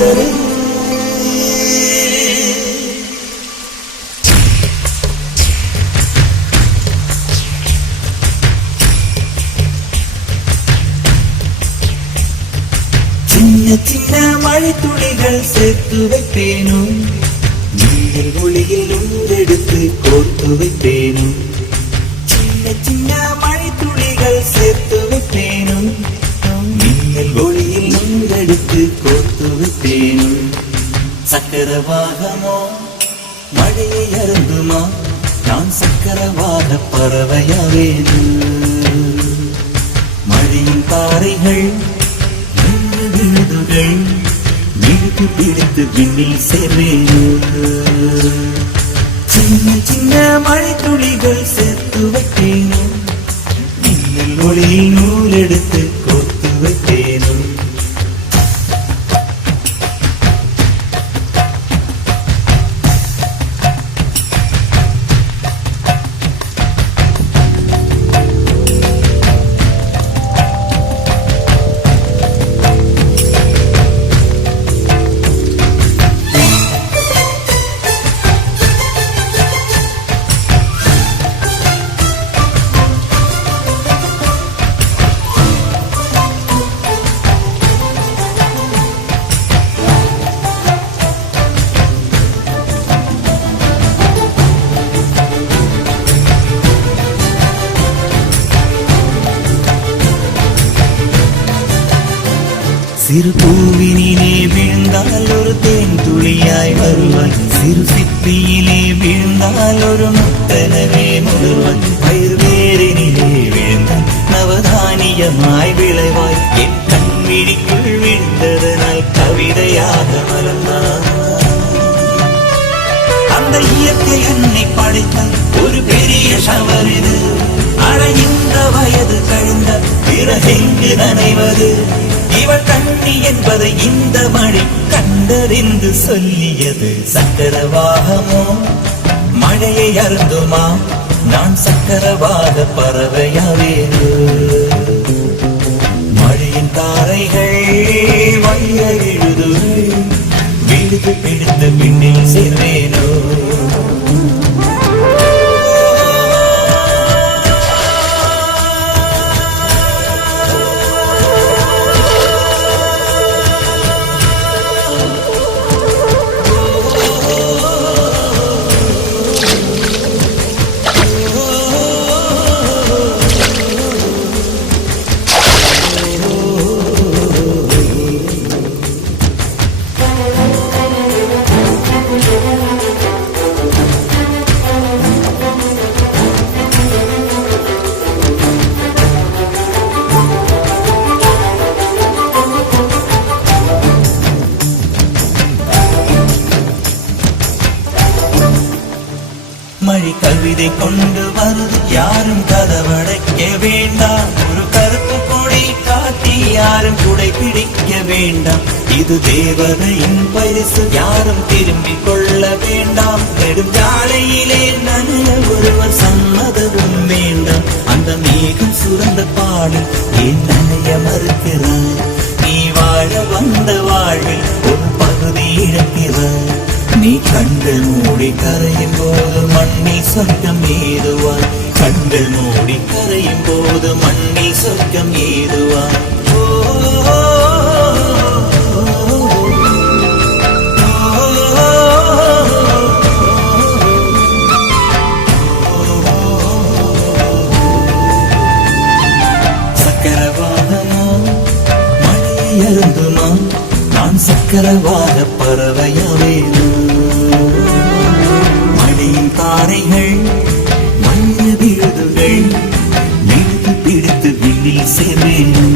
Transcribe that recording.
சிதறு. சின்ன சின்ன மழை துளிகள் சேர்த்து வைப்பேனும், மின்னல் ஒளியில் உண்டெடுத்து கோர்த்து வைப்பேனும். சின்ன சின்ன மழை துளிகள் சேர்த்து வைப்பேனும், மின்னல் ஒளியில் உண்டெடுத்து கோர்த்து வைப்பேனும். சக்கரவாகமோ மழையை அருந்துமா, நான் சக்கரவாக பறவையாவேனும். மழையின் தாரைகள் விழுதுகள் விழுத்து பிடித்து விண்ணில் சேர்வேனும். சின்ன சின்ன மழை துளிகள் சேர்த்து வைப்பேனும், மின்னல் ஒளியில் நூல் எடுத்து கோர்த்து வைப்பேனும். சிறு பூவினிலே விழுந்தால் ஒரு தேன் துளியாய் வருவாய், சிறு சிப்பியிலே விழுந்தால் ஒரு முத்தனவே முழுவாய், பயிர் வேரினிலே விழுந்தால் நவதானியமாய் விளைவாய். என் கண்விழிக்குள் விழுந்ததனால் கவிதையாக மலர்ந்தாய். அந்த இயற்கை என்னை படைத்தால் ஒரு பெரிய ஷவர் இது. அடைகின்ற வயது கழிந்த பிறகெங்கு நனைவது, இவள் கண்ணி என்பதை இந்த மழை கண்டறிந்து சொல்லியது. சக்கரவாகமோ மழையை அருந்துமா, நான் சக்கரவாக பறவையாவேனோ. மழையின் தாரைகள் வழிய விழுதுகள் விழுது பிடித்து விண்ணில் சேர்வேனோ. மழை கவிதை கொண்டு வருது, யாரும் கதவடைக்க வேண்டாம். ஒரு கருப்பு கொடை காட்டி யாரும் குடை பிடிக்க வேண்டாம். இது தேவதையின் பரிசு, யாரும் திரும்பிக் கொள்ள வேண்டாம். நெடுஞ்சாலையிலே நனைய ஒருவர் சம்மதமும் வேண்டாம். அந்த மேகம் சுரந்த பாடல் ஏன் நனைய மறுக்கிறார்? நீ வாழ வந்த வாழ்வில் ஒரு பகுதி இழக்கிறார். நீ கண்கள் மூடி கரையும் போது மண்ணில் சொர்க்கம் ஏதுவாய், கண்கள் மூடி கரையும் போது மண்ணில் சொர்க்கம் ஏதுவாய். சக்கரவாகமோ மழையை அருந்துமா, நான் சக்கரவாக பறவையாவேனோ. மழையின் தாரைகள் மண்ண விழுதுகள் விழுது பிடித்து விண்ணில் சேர்வேனோ.